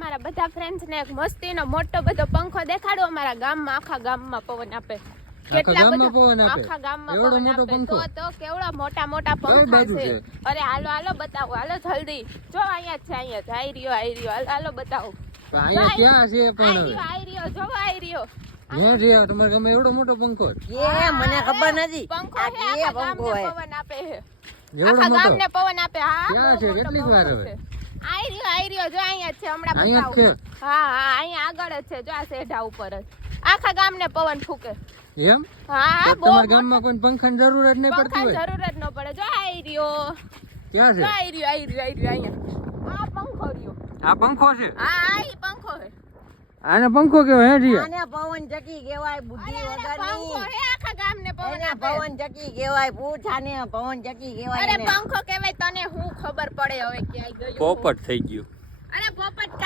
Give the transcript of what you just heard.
મારા બધા ફ્રેન્ડ્સ ને એક મસ્તીનો મોટો બધો પંખો દેખાડો. અમારા ગામમાં આખા ગામમાં પવન આપે. કેટલા બધા પવન આપે? આખા ગામમાં એવડો પવન મોટો આપે. પંખો? તો કેવડા મોટા મોટા કઈ પંખા બાજુ છે. છે? અરે હાલો હાલો બતાવો, હાલો જલ્દી. જો અહીંયા છે, અહીંયા આઈ રહ્યો. હાલો હાલો બતાવો. તો અહીંયા ક્યાં છે પણ હવે? આઈ રહ્યો જો આઈ રહ્યો. ક્યાં છે તમારે ગમે એવડો મોટો પંખો? એ મને ખબર નથી. પંખો આ છે, કે આખા પંખો ગામને હે. પવન આપે છે. એવડો આખા મોટો? ગામને પવન આપે. હા ક્યાં છે? બહુ મોટો કેટલીક વાર પંખો હવે? છે. આઈ રહ્યો જો અહીંયા જ છે. હમણાં અહીંયા જ બતાવું. છે? હા હા અહીંયા આગળ જ છે. જો આ સેઢા ઉપર જ આખા ગામને પવન ફૂકે. એમ? હા તો બહુ તમારા ગામમાં કોઈ પંખાની જરૂર જ નહીં પડતી પંખાની હોય? જરૂર જ ન પડે. જો આઈ રહ્યો. ક્યાં જો છે? આઈ રહ્યો અહીંયા. આ પંખો રહ્યો. આ પંખો છે? હા ઈ પંખો છે. આને પંખો કેવાય હે જીયા? આને પવન ચકી કહેવાય, બુદ્ધિ અરે પંખો વગરની. હે આખા ગામને પવન એને આપે. પવન ચકી કહેવાય. પૂછ આને પવન ચકી કહેવાય. અરે એને. પંખો કહેવાય. તને હું ખબર પડે હવે ક્યાંય ગયો પોપટ થઈ ગયું. અરે પોપટ